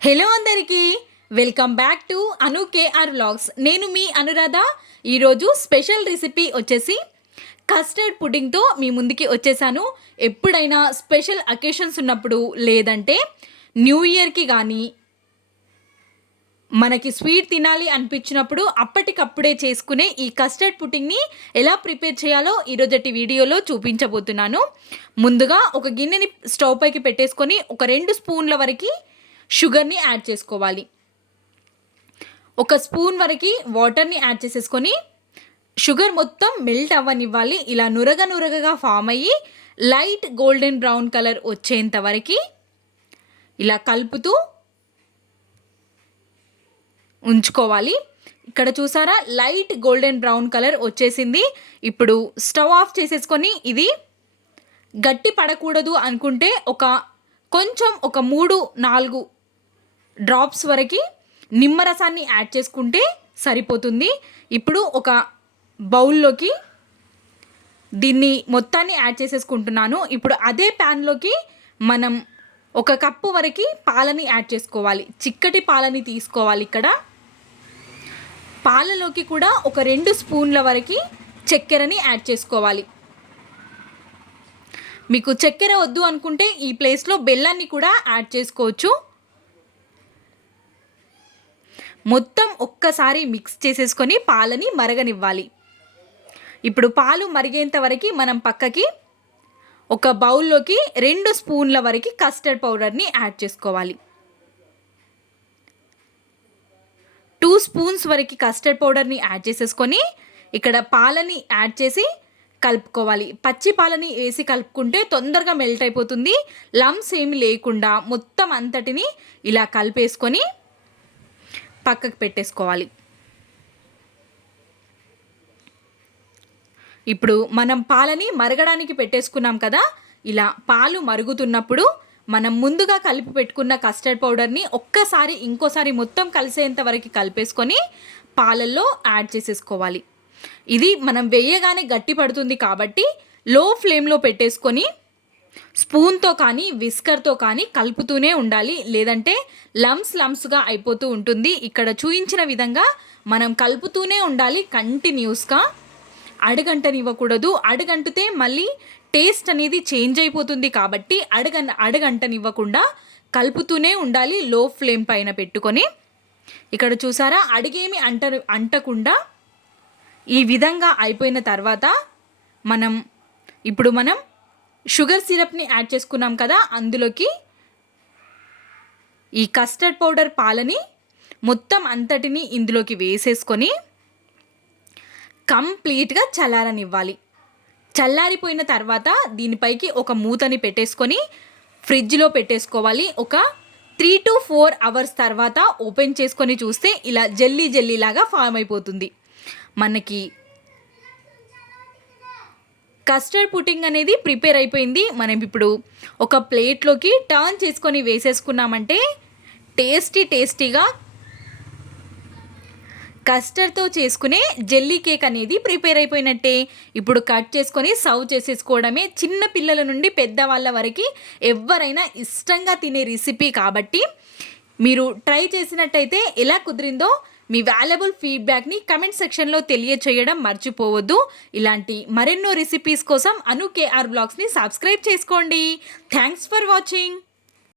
Hello అందరికీ welcome back to Anu KR vlogs. నేను మీ అనురాధ. ఈరోజు స్పెషల్ రెసిపీ వచ్చేసి కస్టర్డ్ పుడ్డింగ్తో మీ ముందుకి వచ్చేసాను. ఎప్పుడైనా స్పెషల్ అకేషన్స్ ఉన్నప్పుడు లేదంటే న్యూ ఇయర్కి కానీ మనకి స్వీట్ తినాలి అనిపించినప్పుడు అప్పటికప్పుడే చేసుకునే ఈ కస్టర్డ్ పుడ్డింగ్ని ఎలా ప్రిపేర్ చేయాలో ఈరోజటి వీడియోలో చూపించబోతున్నాను. ముందుగా ఒక గిన్నెని స్టవ్ పైకి పెట్టేసుకొని ఒక 2 స్పూన్ల వరకు షుగర్ని యాడ్ చేసుకోవాలి. ఒక స్పూన్ వరకు వాటర్ని యాడ్ చేసేసుకొని షుగర్ మొత్తం మెల్ట్ అవ్వనివ్వాలి. ఇలా నురగగా ఫామ్ అయ్యి లైట్ గోల్డెన్ బ్రౌన్ కలర్ వచ్చేంత వరకు ఇలా కలుపుతూ ఉంచుకోవాలి. ఇక్కడ చూసారా, లైట్ గోల్డెన్ బ్రౌన్ కలర్ వచ్చేసింది. ఇప్పుడు స్టవ్ ఆఫ్ చేసేసుకొని ఇది గట్టి పడకూడదు అనుకుంటే కొంచెం ఒక 3-4 డ్రాప్స్ వరకు నిమ్మరసాన్ని యాడ్ చేసుకుంటే సరిపోతుంది. ఇప్పుడు ఒక బౌల్లోకి దీన్ని మొత్తాన్ని యాడ్ చేసేసుకుంటున్నాను. ఇప్పుడు అదే ప్యాన్లోకి మనం 1 కప్పు వరకు పాలని యాడ్ చేసుకోవాలి. చిక్కటి పాలని తీసుకోవాలి. ఇక్కడ పాలలోకి కూడా ఒక 2 స్పూన్ల వరకు చక్కెరని యాడ్ చేసుకోవాలి. మీకు చక్కెర వద్దు అనుకుంటే ఈ ప్లేస్లో బెల్లాన్ని కూడా యాడ్ చేసుకోవచ్చు. మొత్తం ఒక్కసారి మిక్స్ చేసేసుకొని పాలని మరగనివ్వాలి. ఇప్పుడు పాలు మరిగేంత వరకు మనం పక్కకి ఒక బౌల్లోకి 2 స్పూన్ల వరకు కస్టర్డ్ పౌడర్ని యాడ్ చేసుకోవాలి. 2 స్పూన్స్ వరకు కస్టర్డ్ పౌడర్ని యాడ్ చేసేసుకొని ఇక్కడ పాలని యాడ్ చేసి కలుపుకోవాలి. పచ్చి పాలని వేసి కలుపుకుంటే తొందరగా మెల్ట్ అయిపోతుంది. లమ్స్ ఏమి లేకుండా మొత్తం అంతటిని ఇలా కలిపేసుకొని పక్కకు పెట్టేసుకోవాలి. ఇప్పుడు మనం పాలని మరగడానికి పెట్టేసుకున్నాం కదా, ఇలా పాలు మరుగుతున్నప్పుడు మనం ముందుగా కలిపి పెట్టుకున్న కస్టర్డ్ పౌడర్ని ఒక్కసారి ఇంకోసారి మొత్తం కలిసేంత వరకు కలిపేసుకొని పాలల్లో యాడ్ చేసేసుకోవాలి. ఇది మనం వేయగానే గట్టి పడుతుంది కాబట్టి లో ఫ్లేమ్లో పెట్టేసుకొని స్పూన్తో కానీ విస్కర్తో కానీ కలుపుతూనే ఉండాలి. లేదంటే లమ్స్గా అయిపోతూ ఉంటుంది. ఇక్కడ చూపించిన విధంగా మనం కలుపుతూనే ఉండాలి కంటిన్యూస్గా. అడుగంటనివ్వకూడదు. అడుగంటితే మళ్ళీ టేస్ట్ అనేది చేంజ్ అయిపోతుంది కాబట్టి అడుగంటనివ్వకుండా కలుపుతూనే ఉండాలి లో ఫ్లేమ్ పైన పెట్టుకొని. ఇక్కడ చూసారా, అడుగేమి అంటకుండా ఈ విధంగా అయిపోయిన తర్వాత ఇప్పుడు మనం షుగర్ సిరప్ని యాడ్ చేసుకున్నాం కదా, అందులోకి ఈ కస్టర్డ్ పౌడర్ పాలని మొత్తం అంతటిని ఇందులోకి వేసేసుకొని కంప్లీట్గా చల్లారనివ్వాలి. చల్లారిపోయిన తర్వాత దీనిపైకి ఒక మూతని పెట్టేసుకొని ఫ్రిడ్జ్లో పెట్టేసుకోవాలి. ఒక 3 to 4 అవర్స్ తర్వాత ఓపెన్ చేసుకొని చూస్తే ఇలా జెల్లీలాగా ఫామ్ అయిపోతుంది. మనకి కస్టర్డ్ పుడ్డింగ్ అనేది ప్రిపేర్ అయిపోయింది. మనం ఇప్పుడు ఒక ప్లేట్లోకి టర్న్ చేసుకొని వేసేసుకున్నామంటే టేస్టీగా కస్టర్డ్తో చేసుకునే జెల్లీ కేక్ అనేది ప్రిపేర్ అయిపోయినట్టే. ఇప్పుడు కట్ చేసుకొని సర్వ్ చేసేసుకోవడమే. చిన్న పిల్లల నుండి పెద్దవాళ్ళ వరకు ఎవరైనా ఇష్టంగా తినే రెసిపీ కాబట్టి మీరు ట్రై చేసినట్టయితే ఎలా కుదిరిందో మీ వాల్యుబుల్ ఫీడ్బ్యాక్ని కమెంట్ సెక్షన్లో తెలియచేయడం మర్చిపోవద్దు. ఇలాంటి మరెన్నో రెసిపీస్ కోసం అను కేఆర్ బ్లాగ్స్ని సబ్స్క్రైబ్ చేసుకోండి. Thanks for watching.